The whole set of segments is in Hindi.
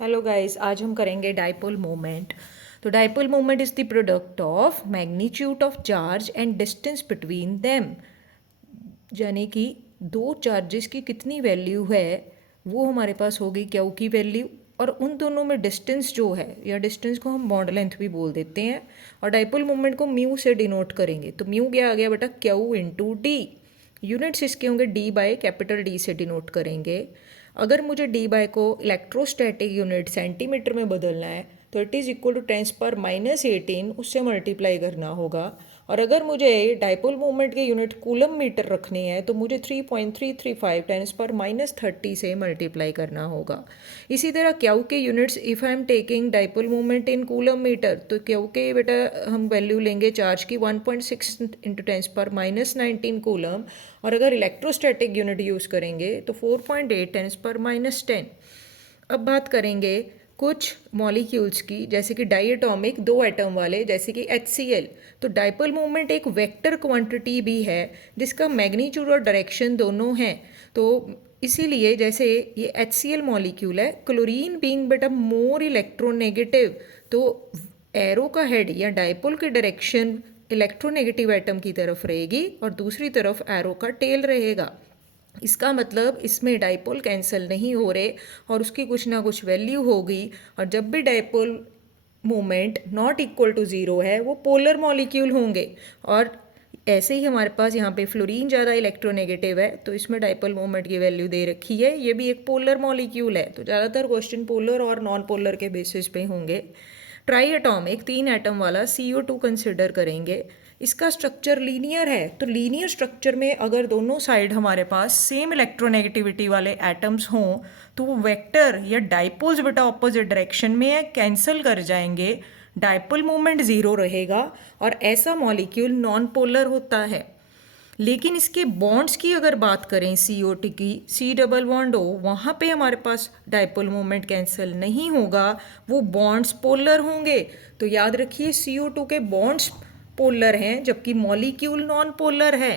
हेलो गाइस, आज हम करेंगे डाइपोल मोमेंट। तो dipole moment is the product of magnitude of charge and distance between them. यानी कि दो चार्जेस की कितनी वैल्यू है वो हमारे पास होगी क्यू की वैल्यू, और उन दोनों में डिस्टेंस जो है, या डिस्टेंस को हम बॉन्ड लेंथ भी बोल देते हैं, और डाइपोल मोमेंट को म्यू से डिनोट करेंगे। तो म्यू क्या आ गया बेटा, क्यू इंटू डी। यूनिट्स इसके होंगे डी बाय कैपिटल डी से डिनोट करेंगे। अगर मुझे डी बाय को इलेक्ट्रोस्टैटिक यूनिट सेंटीमीटर में बदलना है तो इट इज़ इक्वल टू 10⁻18 उससे मल्टीप्लाई करना होगा। और अगर मुझे डाइपोल मोमेंट के यूनिट कूलम मीटर रखने हैं तो मुझे 3.335 10⁻30 से मल्टीप्लाई करना होगा। इसी तरह क्यू के units, if I am taking dipole moment in coulomb metre, तो क्यू के बेटा हम वैल्यू लेंगे चार्ज की 1.6 इंटू 10⁻19 कूलम, और अगर इलेक्ट्रोस्टैटिक यूनिट यूज़ करेंगे तो 4.8 10⁻10। अब बात करेंगे कुछ मॉलिक्यूल्स की, जैसे कि डाइएटॉमिक, दो एटम वाले, जैसे कि HCl। तो डाइपोल मोमेंट एक वेक्टर क्वांटिटी भी है जिसका मैग्नीट्यूड और डायरेक्शन दोनों हैं। तो इसीलिए जैसे ये HCl मॉलिक्यूल है, क्लोरीन बीइंग बेटा मोर इलेक्ट्रोनेगेटिव, तो एरो का हेड या डाइपोल की डायरेक्शन इलेक्ट्रोनेगेटिव एटम की तरफ रहेगी और दूसरी तरफ एरो का टेल रहेगा। इसका मतलब इसमें डाइपोल कैंसिल नहीं हो रहे और उसकी कुछ ना कुछ वैल्यू होगी। और जब भी dipole moment not equal to zero है वो पोलर मॉलिक्यूल होंगे। और ऐसे ही हमारे पास यहाँ पे फ्लोरीन ज़्यादा इलेक्ट्रोनेगेटिव है तो इसमें डाइपोल मोमेंट की वैल्यू दे रखी है, ये भी एक पोलर मॉलिक्यूल है। तो ज़्यादातर क्वेश्चन पोलर और नॉन पोलर के बेसिस पे होंगे। ट्राई एटॉमिक, 3 एटम वाला CO2 कंसिडर करेंगे। इसका स्ट्रक्चर लीनियर है, तो लीनियर स्ट्रक्चर में अगर दोनों साइड हमारे पास सेम इलेक्ट्रोनेगेटिविटी वाले एटम्स हों तो वो वेक्टर या डाइपोल्स बेटा ऑपोजिट डायरेक्शन में है, कैंसिल कर जाएंगे, डाइपोल मोमेंट ज़ीरो रहेगा और ऐसा मॉलिक्यूल नॉन पोलर होता है। लेकिन इसके बॉन्ड्स की अगर बात करें CO2 की, C डबल बॉन्ड O, वहाँ पे हमारे पास डाइपोल मोमेंट कैंसिल नहीं होगा, वो बॉन्ड्स पोलर होंगे। तो याद रखिए CO2 के बॉन्ड्स पोलर हैं जबकि मॉलिक्यूल नॉन पोलर है।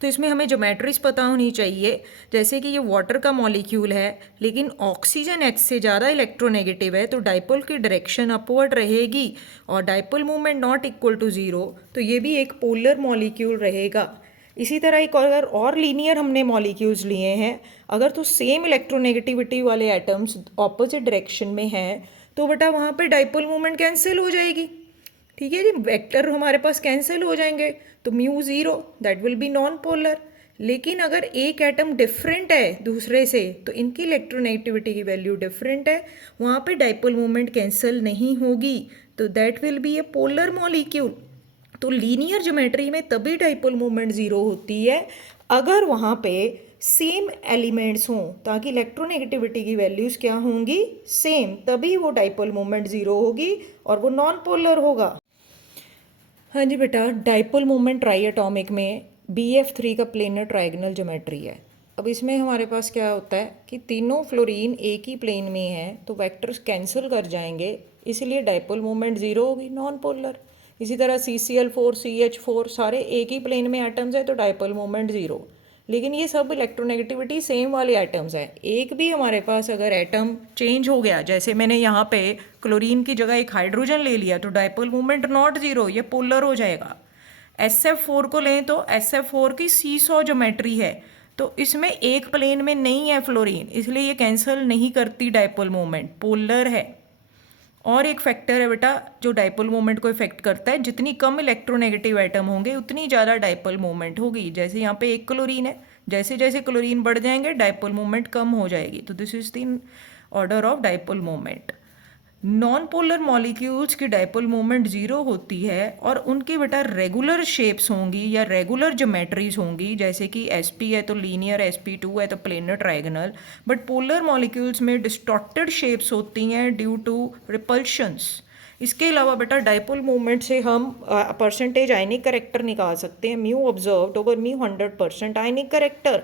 तो इसमें हमें ज्योमेट्रीज पता होनी चाहिए, जैसे कि ये वाटर का मॉलिक्यूल है लेकिन ऑक्सीजन H से ज़्यादा इलेक्ट्रोनेगेटिव है तो डाइपोल की डायरेक्शन अपवर्ड रहेगी और dipole moment not equal to zero, तो ये भी एक पोलर मॉलिक्यूल रहेगा। इसी तरह एक अगर और लीनियर हमने मॉलिक्यूल्स लिए हैं, अगर तो सेम इलेक्ट्रोनेगेटिविटी वाले एटम्स ऑपोजिट डायरेक्शन में हैं तो बेटा वहाँ पे डाइपोल मोमेंट कैंसिल हो जाएगी। ठीक है जी, वेक्टर हमारे पास कैंसिल हो जाएंगे तो mu zero, that will be non polar. लेकिन अगर एक एटम डिफरेंट है दूसरे से तो इनकी इलेक्ट्रोनेगेटिविटी की वैल्यू डिफरेंट है, वहाँ पे डाइपोल मोमेंट कैंसिल नहीं होगी, तो that will be A polar molecule. तो लीनियर ज्योमेट्री में तभी डाइपोल मोमेंट ज़ीरो होती है अगर वहाँ पे सेम एलिमेंट्स हों, ताकि इलेक्ट्रोनेगेटिविटी की वैल्यूज़ क्या होंगी, सेम, तभी वो डाइपोल मोमेंट ज़ीरो होगी और वो नॉन पोलर होगा। हाँ जी बेटा, डाइपोल मोमेंट ट्राई एटॉमिक में BF3 का प्लेनर ट्राइगोनल ज्योमेट्री है। अब इसमें हमारे पास क्या होता है कि तीनों फ्लोरीन एक ही प्लेन में हैं तो वेक्टर्स कैंसिल कर जाएंगे, इसलिए डाइपोल मोमेंट ज़ीरो होगी, नॉन पोलर। इसी तरह CCl4 CH4 सारे एक ही प्लेन में एटम्स है तो डाइपोल मोमेंट ज़ीरो। लेकिन ये सब इलेक्ट्रोनेगेटिविटी सेम वाले एटम्स हैं। एक भी हमारे पास अगर एटम चेंज हो गया, जैसे मैंने यहाँ पे क्लोरीन की जगह एक हाइड्रोजन ले लिया, तो डाइपोल मोमेंट नॉट ज़ीरो, ये पोलर हो जाएगा। SF4 को लें तो SF4 की सीसॉ ज्योमेट्री है, तो इसमें एक प्लेन में नहीं है फ्लोरीन, इसलिए ये कैंसिल नहीं करती डाइपोल मोमेंट, पोलर है। और एक फैक्टर है बेटा जो डाइपोल मोमेंट को इफेक्ट करता है, जितनी कम इलेक्ट्रोनेगेटिव एटम होंगे उतनी ज़्यादा डाइपोल मोमेंट होगी। जैसे यहाँ पे एक क्लोरीन है, जैसे जैसे क्लोरीन बढ़ जाएंगे डाइपोल मोमेंट कम हो जाएगी। तो this is the order of dipole moment. Non polar molecules की डाइपोल मोमेंट ज़ीरो होती है और उनकी बेटा रेगुलर शेप्स होंगी या रेगुलर ज्योमेट्रीज होंगी, जैसे कि SP है तो लीनियर, SP2 है तो planar trigonal. But polar molecules में डिस्टॉर्टेड शेप्स होती हैं ड्यू टू रिपल्शंस। इसके अलावा बेटा डाइपोल मोमेंट से हम परसेंटेज आयनिक करेक्टर निकाल सकते हैं, म्यू ऑब्जर्व्ड ओवर म्यू 100% आयनिक करेक्टर।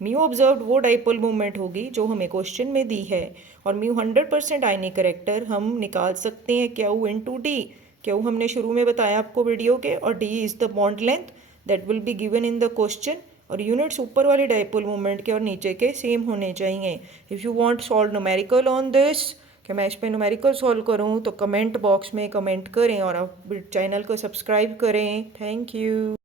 म्यू ऑब्जर्व्ड वो डाइपोल मोमेंट होगी जो हमें क्वेश्चन में दी है, और म्यू 100% आयनिक करेक्टर हम निकाल सकते हैं क्यू इंटू डी। क्यू हमने शुरू में बताया आपको वीडियो के, और D is the bond length that will be given in the question. और यूनिट्स ऊपर वाले डाइपोल मोमेंट के और नीचे के सेम होने चाहिए। If you want solve numerical on this कि मैं इस पे न्यूमेरिकल सॉल्व करूँ, तो कमेंट बॉक्स में कमेंट करें और आप चैनल को सब्सक्राइब करें। Thank you.